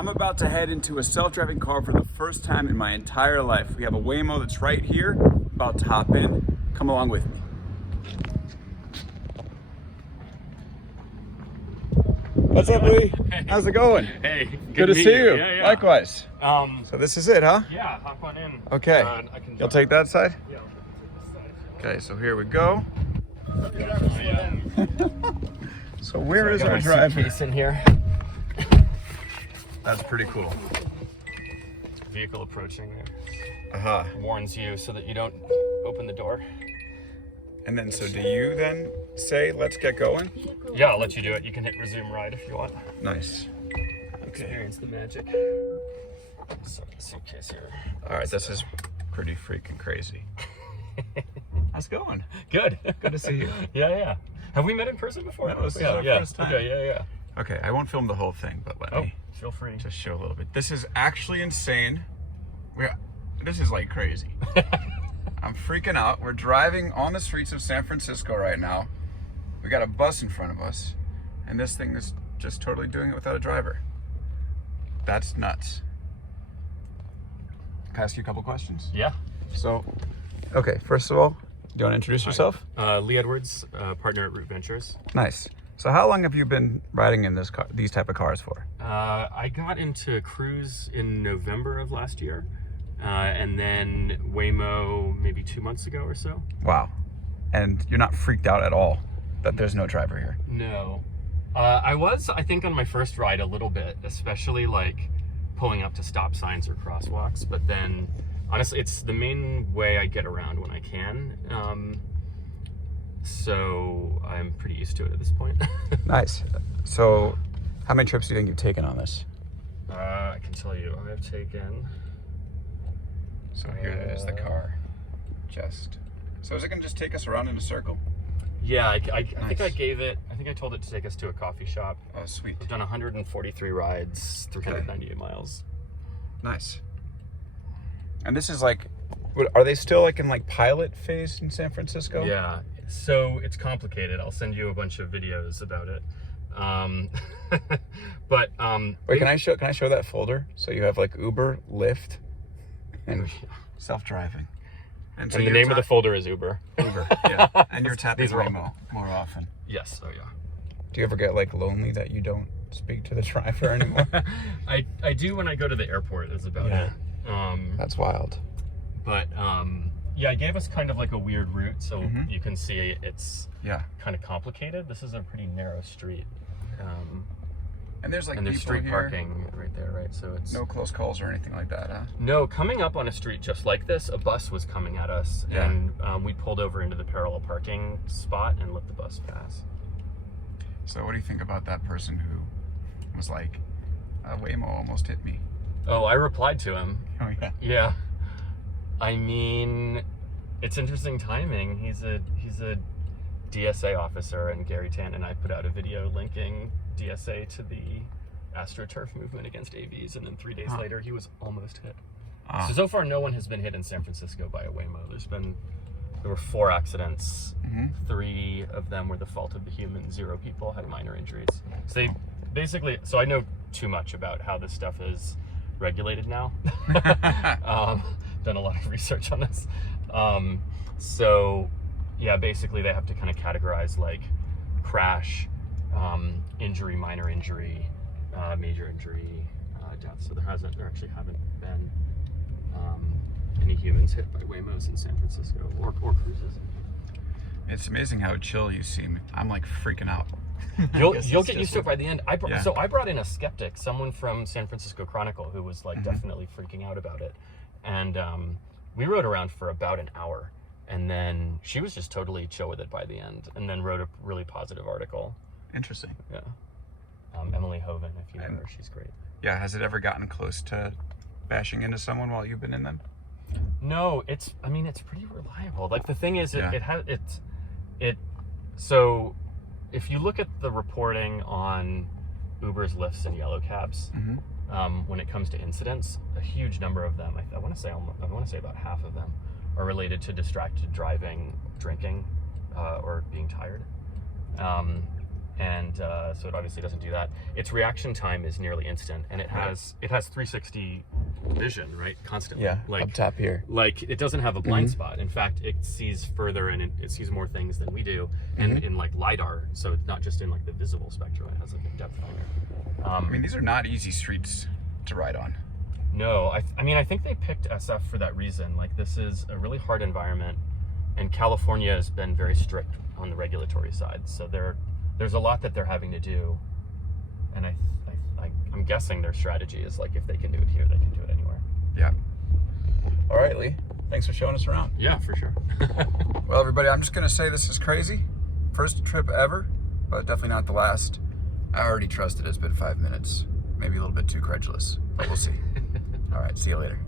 I'm about to head into a self-driving car for the first time in my entire life. We have a Waymo that's right here. I'm about to hop in. Come along with me. What's up, Lee? Hey. How's it going? Hey, good to meet see you. Yeah. Likewise. So this is it, huh? Yeah, hop on in. Okay. You'll take that side? Yeah, I'll take this side. Okay, so here we go. Yeah. So where is our driver? Case in here. That's pretty cool. Vehicle approaching. Uh-huh. Warns you so that you don't open the door. And then, so do you then say, let's get going? Yeah, I'll let you do it. You can hit resume ride if you want. Nice. Okay. Experience the magic. So the suitcase here. All right, this is pretty freaking crazy. How's it going? Good. Good to see you. Yeah. Have we met in person before? No, this is our first time. Okay, yeah. Okay, I won't film the whole thing, but let me Feel free. just show a little bit. This is actually insane. This is like crazy. I'm freaking out. We're driving on the streets of San Francisco right now. We got a bus in front of us, and this thing is just totally doing it without a driver. That's nuts. Can I ask you a couple questions? Yeah. So, okay, first of all, do you want to introduce yourself? Lee Edwards, partner at Root Ventures. Nice. So how long have you been riding in these type of cars for? I got into cruise in November of last year, and then Waymo maybe 2 months ago or so. Wow. And you're not freaked out at all that there's no driver here? No. I was, I think, on my first ride a little bit, especially like pulling up to stop signs or crosswalks, but then honestly, it's the main way I get around when I can. So I'm pretty used to it at this point. Nice. So how many trips do you think you've taken on this? I can tell you, I've taken... So here it is, the car. So is it gonna just take us around in a circle? Yeah, I think Nice. I think I told it to take us to a coffee shop. Oh, sweet. I've done 143 rides, 398 miles. Nice. And this is like, are they still like in like pilot phase in San Francisco? Yeah, so it's complicated. I'll send you a bunch of videos about it. But Wait, can I show that folder? So you have like Uber, Lyft, and self-driving. And the name of the folder is Uber. Uber, yeah. And you're tapping These are all- Waymo more often. Yes, oh yeah. Do you ever get like lonely that you don't speak to the driver anymore? I do when I go to the airport, is about Yeah. it. That's wild. But yeah, I gave us kind of like a weird route, so Mhm. you can see it's Yeah. kind of complicated. This is a pretty narrow street. And there's like And there's people street here. parking right there, right? So it's... No close calls or anything like that, huh? No, coming up on a street just like this, a bus was coming at us, Yeah. and we pulled over into the parallel parking spot and let the bus pass. So what do you think about that person who was like, Waymo almost hit me? Oh, I replied to him. Oh, yeah. Yeah. I mean, it's interesting timing. He's a DSA officer, and Gary Tan and I put out a video linking DSA to the AstroTurf movement against AVs, and then 3 days later he was almost hit. So far no one has been hit in San Francisco by a Waymo. There were 4 accidents. 3 of them were the fault of the human. 0 people had minor injuries. So they basically, so I know too much about how this stuff is regulated now. Done a lot of research on this. So yeah, basically they have to kind of categorize like crash, injury, minor injury, major injury, death. So there actually haven't been any humans hit by Waymos in San Francisco or cruises. It's amazing how chill you seem. I'm like freaking out. You'll get used to it by the end. Yeah. So I brought in a skeptic, someone from San Francisco Chronicle, who was like definitely freaking out about it. And we rode around for about an hour. And then she was just totally chill with it by the end, and then wrote a really positive article. Interesting. Yeah. Emily Hoven, if you know her, she's great. Yeah, has it ever gotten close to bashing into someone while you've been in them? No, it's pretty reliable. Like the thing is, Yeah. so if you look at the reporting on Ubers, Lyfts, and yellow cabs, when it comes to incidents, a huge number of them, I want to say about half of them, are related to distracted driving, drinking, or being tired. and so it obviously doesn't do that. Its reaction time is nearly instant, and it has 360 vision, right? Constantly. Yeah, up top here. Like it doesn't have a blind spot. In fact, it sees further and it sees more things than we do, and in like LiDAR. So it's not just in like the visible spectrum. It has like a depth finder. I mean, these are not easy streets to ride on. No, I mean, I think they picked SF for that reason. Like, this is a really hard environment, and California has been very strict on the regulatory side. So there's a lot that they're having to do, and I'm guessing their strategy is like, if they can do it here, they can do it anywhere. Yeah. All right, Lee. Thanks for showing us around. Yeah, for sure. Well, everybody, I'm just gonna say this is crazy. First trip ever, but definitely not the last. I already trusted it's been 5 minutes. Maybe a little bit too credulous, but we'll see. All right, see you later.